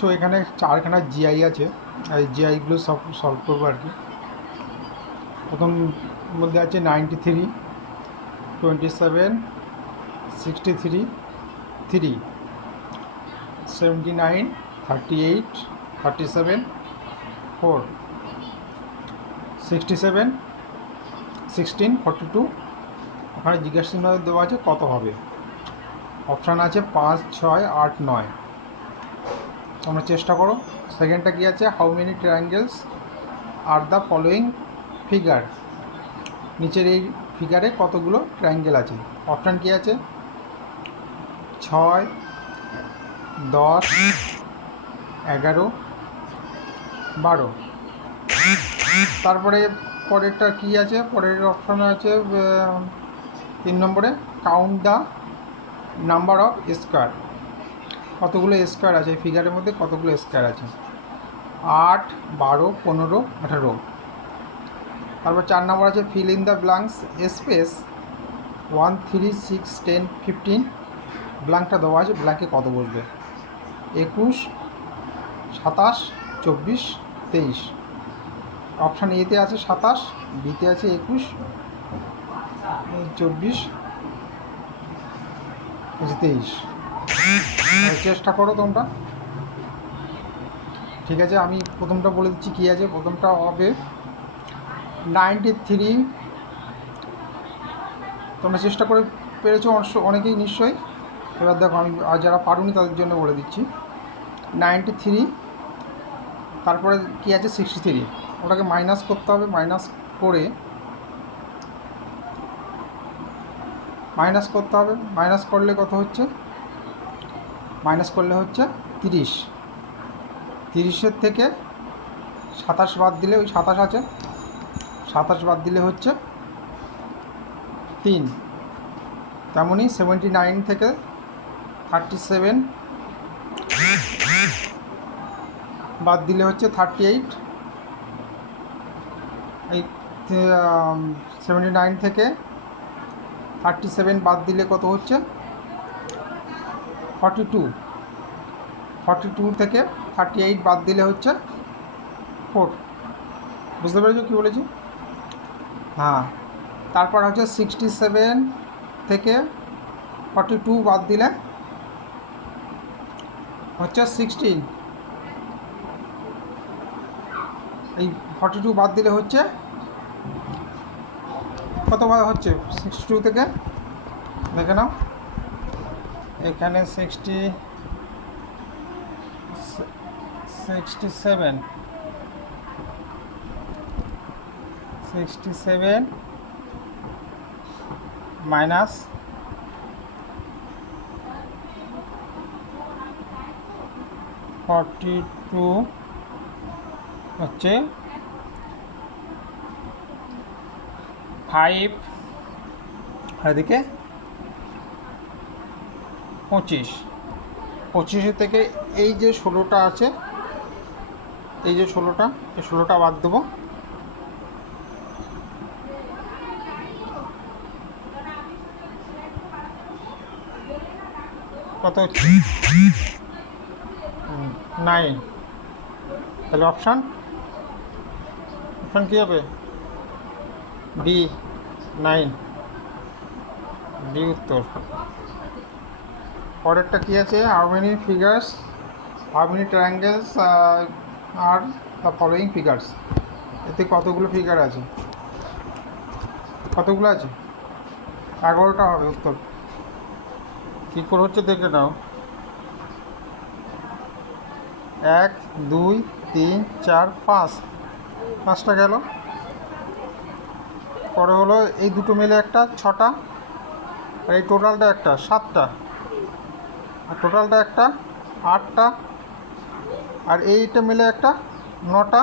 তো এখানে চারখানা জিআই আছে। এই জিআইগুলো সব সলভ করব আর কি। প্রথম মধ্যে আছে ninety three twenty seven sixty three three seventy nine thirty eight thirty seven four sixty seven sixteen forty two ওখানে জিজ্ঞাসা দেওয়া আছে কত হবে। অপশান আছে পাঁচ, ছয়, আট, নয়। তোমরা চেষ্টা করো। সেকেন্ডটা কী আছে? How many triangles are the following figure নিচের এই ফিগারে কতগুলো ট্রায়াঙ্গেল আছে? অপশান কী আছে? ছয়, দশ, এগারো, বারো। তারপরে পরেরটা কী আছে? পরের অপশান আছে তিন নম্বরে count the number of square কতগুলো স্কোয়ার আছে? ফিগারের মধ্যে কতগুলো স্কোয়ার আছে? আট, বারো, পনেরো, আঠারো। তারপর চার নম্বর আছে fill in the blanks space one three six ten fifteen ব্লাঙ্কটা দেওয়া আছে ব্ল্যাঙ্কে কত বসবে? একুশ, সাতাশ, চব্বিশ, তেইশ। অপশান এতে আছে সাতাশ বিতে আছে একুশ, চব্বিশ, তেইশ। চেষ্টা করো তোমরা। ঠিক আছে, আমি প্রথমটা বলে দিচ্ছি কী আছে। প্রথমটা হবে নাইনটি থ্রি তোমরা চেষ্টা করে পেরেছ অনেকেই নিশ্চয়ই। এবার দেখো, আমি যারা পারুনি তাদের জন্য বলে দিচ্ছি। নাইনটি থ্রি তারপরে কী আছে? সিক্সটি থ্রি ওটাকে মাইনাস করতে হবে মাইনাস করে মাইনাস করতে হবে। মাইনাস করলে কত হচ্ছে? মাইনাস করলে হচ্ছে তিরিশ। তিরিশের থেকে সাতাশ বাদ দিলে ওই সাতাশ আছে। সাতাশ বাদ দিলে হচ্ছে তিন। তেমনই সেভেন্টি নাইন থেকে থার্টি সেভেন বাদ দিলে হচ্ছে থার্টি এইট এই সেভেন্টি নাইন থেকে থার্টি সেভেন বাদ দিলে কত হচ্ছে ফর্টি টু ফর্টি টু থেকে থার্টি এইট বাদ দিলে হচ্ছে ফোর বুঝতে পেরেছ কী বলেছি? হ্যাঁ। তারপর হচ্ছে সিক্সটি সেভেন থেকে ফর্টি টু বাদ দিলে হচ্ছে সিক্সটিন এই ফর্টি টু বাদ দিলে হচ্ছে কত হচ্ছে? সিক্সটি টু থেকে দেখে নাও। এখানে sixty sixty seven sixty seven minus forty two হচ্ছে ফাইভ এদিকে পঁচিশ। পঁচিশের থেকে এই যে ষোলোটা আছে, এই যে ষোলোটা, এই ষোলোটা বাদ দেবো। কত হচ্ছে? নাইন তাহলে অপশান অপশান কী হবে? ডি নাইন ডি উত্তর। পরেরটা কী আছে? How many figures how many triangles are the following figures এতে কতগুলো ফিগার আছে? কতগুলো আছে? এগারোটা হবে উত্তর। কী করে হচ্ছে দেখে নাও। এক, দুই, তিন, চার, পাঁচ। পাঁচটা গেল। পরে হলো এই দুটো মিলে একটা, ছটা। আর এই টোটালটা একটা, সাতটা। আর টোটালটা একটা, আটটা, আর এইটা মিলে একটা নটা,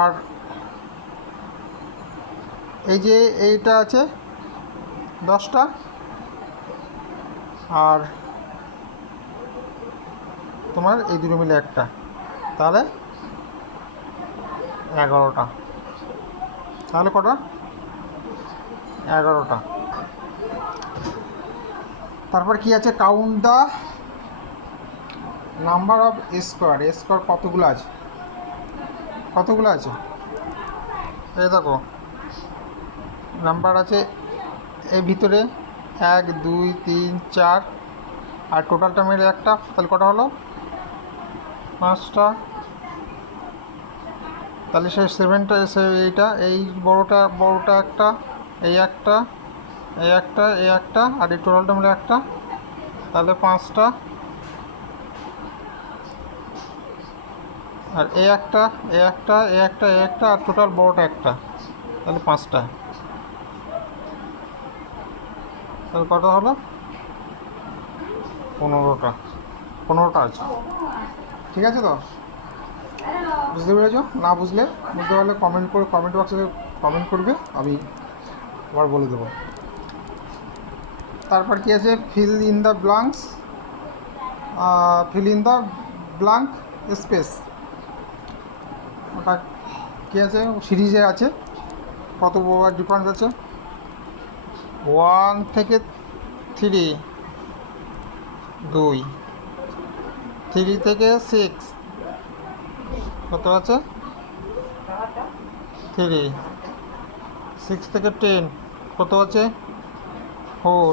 আর এই যে এইটা আছে দশটা, আর তোমার এই দুটো মিলে একটা, তাহলে এগারোটা, তাহলে কটা? এগারোটা। তারপর কি আছে? Count the number of square square কতগুলো আছে? কতগুলো আছে? এই দেখো নাম্বার আছে এর ভিতরে। এক, দুই, তিন, চার। আর টোটালটা মিলে একটা, তাহলে কটা হলো? পাঁচটা। তাহলে সেই সেভেনটা এইটা, এই বড়োটা বড়োটা একটা, এই একটা। এই একটা এই একটা, আর এই টোটালটা মিলে একটা। তাহলে পাঁচটা। আর এ একটা এ একটা এ একটা এ একটা, আর টোটাল বড়টা একটা। তাহলে পাঁচটা। তাহলে কত হলো? পনেরোটা। পনেরোটা আছে। ঠিক আছে তো? বুঝতে পেরেছ? না বুঝলে, বুঝতে পারলে কমেন্ট করে কমেন্ট বক্সে কমেন্ট করবে, আমি আবার বলে দেবো। তারপর কি আছে? Fill in the blanks fill in the blank space ওটা কী আছে? সিরিজে আছে। কত ডিফারেন্স আছে? ওয়ান থেকে থ্রি দুই থ্রি থেকে সিক্স কত আছে? থ্রি সিক্স থেকে টেন কত আছে? ফোর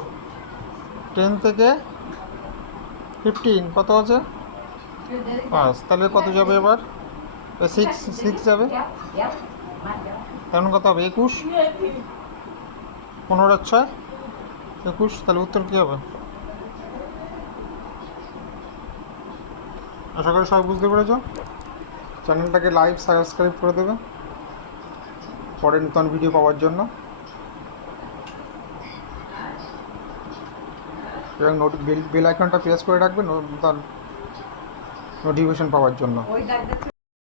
টেন থেকে ফিফটিন কত আছে? পাঁচ, তাহলে কত যাবে এবার? সিক্স সিক্স যাবে? তেমন কত হবে? একুশ? পনেরো ছয়? একুশ, তাহলে উত্তর কী হবে? আশা করি সবাই বুঝতে পেরেছ। চ্যানেলটাকে লাইভ সাবস্ক্রাইব করে দেবে। পরে নতুন ভিডিও পাওয়ার জন্য। এবং নোটি বেল আইকনটা প্রেস করে রাখবেন তার নোটিফিকেশন পাওয়ার জন্য।